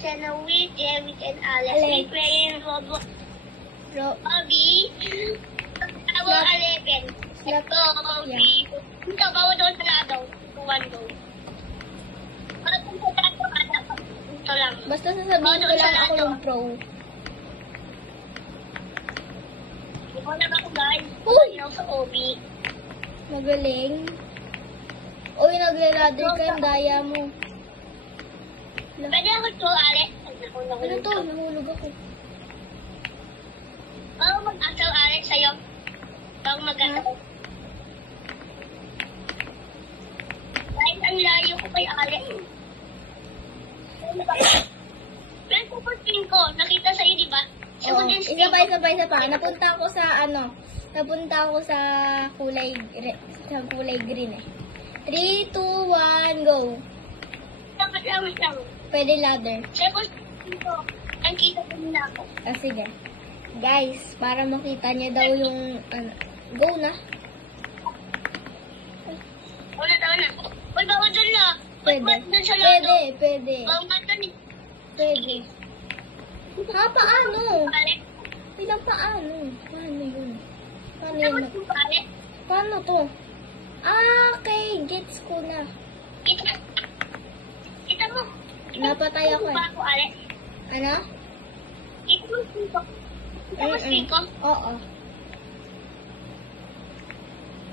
channel with Jerry and Alex. We playing Roblox. Bobby. Level 11. Let's go, Bobby. Ito, bawa doon sa lado. One go. Ito lang. Basta sasabihin ko lang ako yung pro. Ikaw na ba ako, guys? Uy! Ikaw sa Obi. Magaling. Uy, naglaladder ka yung daya mo. Pwede ako to, Alex. Ano to? Nahulog ako. Bago mag-asaw, Alex, sa'yo. Bago mag-asaw. Kahit ang layo ko kay Alex. Pero pupuntin ko, nakita sa'yo, di ba? Oo, isa pa. Napunta ako sa kulay green eh. 3, 2, 1, go. Dapat lang. Pwede ladder. Kaya pupuntin ko, ang kita ko muna ako. Ah, sige. Guys, para makita niya daw yung, go na. Tawa na. Uy, bako dyan na. Pwede. Dun sa lado. Pwede. Bawang mata ni Pwede. Ha, paano? Alex. Ilang paano? Paano yun? Paano Tapos yun? yung Alex. Paano to? Ah, okay. Gets ko na. Kita mo. Napatay ako eh. Ako, Alex. Ano? Kita mo siko. Kita mo siko. Oo.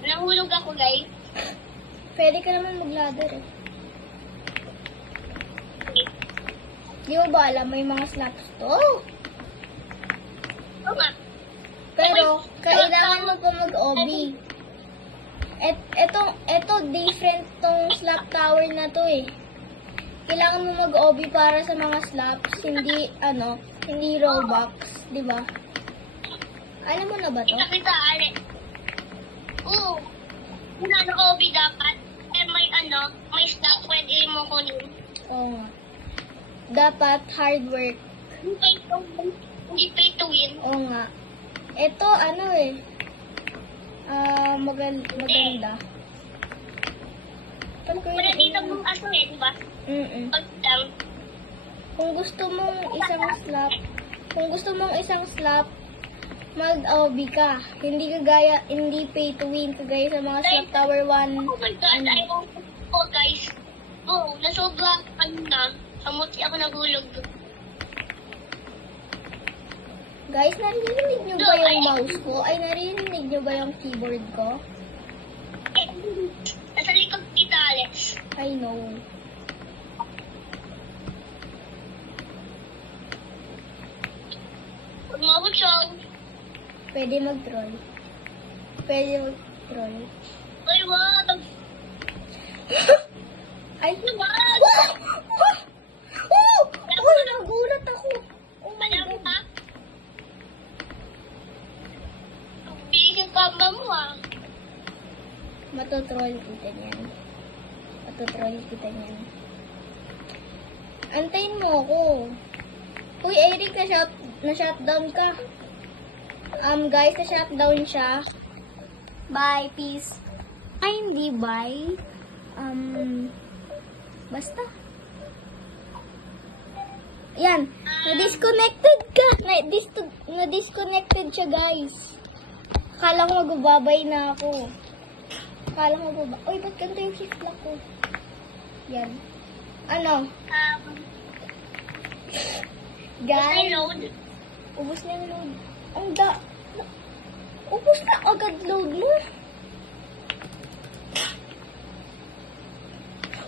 Nahulog ako, guys. Pwede ka naman mag-ladder eh. Di mo ba alam may mga slots to? Oo nga. Pero, kailangan mo pa mag-OB. Eto, different tong slap tower na to eh. Kailangan mo mag-OB para sa mga slaps, hindi Robux, di ba? Alam mo na ba to? Kita, Alex. Oo. Kung ano-OB dapat, may stock pwede mo kunin. Oo nga. Dapat hard work. Hindi pay to win. Oo nga. Ito, maganda. Wala dito mong aso eh, di ba? Pag down. Kung gusto mong isang slap, mag-OB ka. Hindi pay to win kagaya sa mga slap tower 1. Oh my God, ayaw ko guys. Oo, nasobra kanina. Kamuti ako nagulog. Guys, narinig nyo ba yung mouse ko? Ay, narinig nyo ba yung keyboard ko? Nasa likod kita, Alex. I know. Huwag mo ako show. Pwede mag-troll. Ay, wag. Ay, Wag. Uy, nagulat ako. Oh my Alam mo God. ba? Bilis yung pamba mo ah. Matotroll kita niyan. Antayin mo ako. Uy, Eric, na-shutdown ka. Guys, na-shutdown siya. Bye, peace. Ay, hindi bye. Basta. Yan. Na-disconnected ka. Na-disconnected siya, guys. Akala ko magbabay na ako. Uy, ba't ganito yung shift lock ko? Yan. Ano? Basta Guys, load. ubos na yung load. Ubos na agad load mo.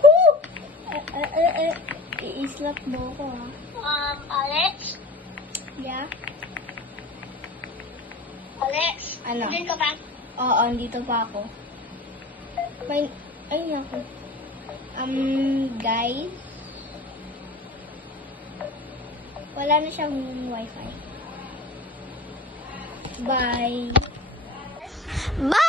Woo! I-slap mo ko, ha? Alex? Yeah? Alex? Ano? Andun ka ba? Oo, dito pa ako. Ay, naku. Guys. Wala na siyang wifi. Bye. Bye!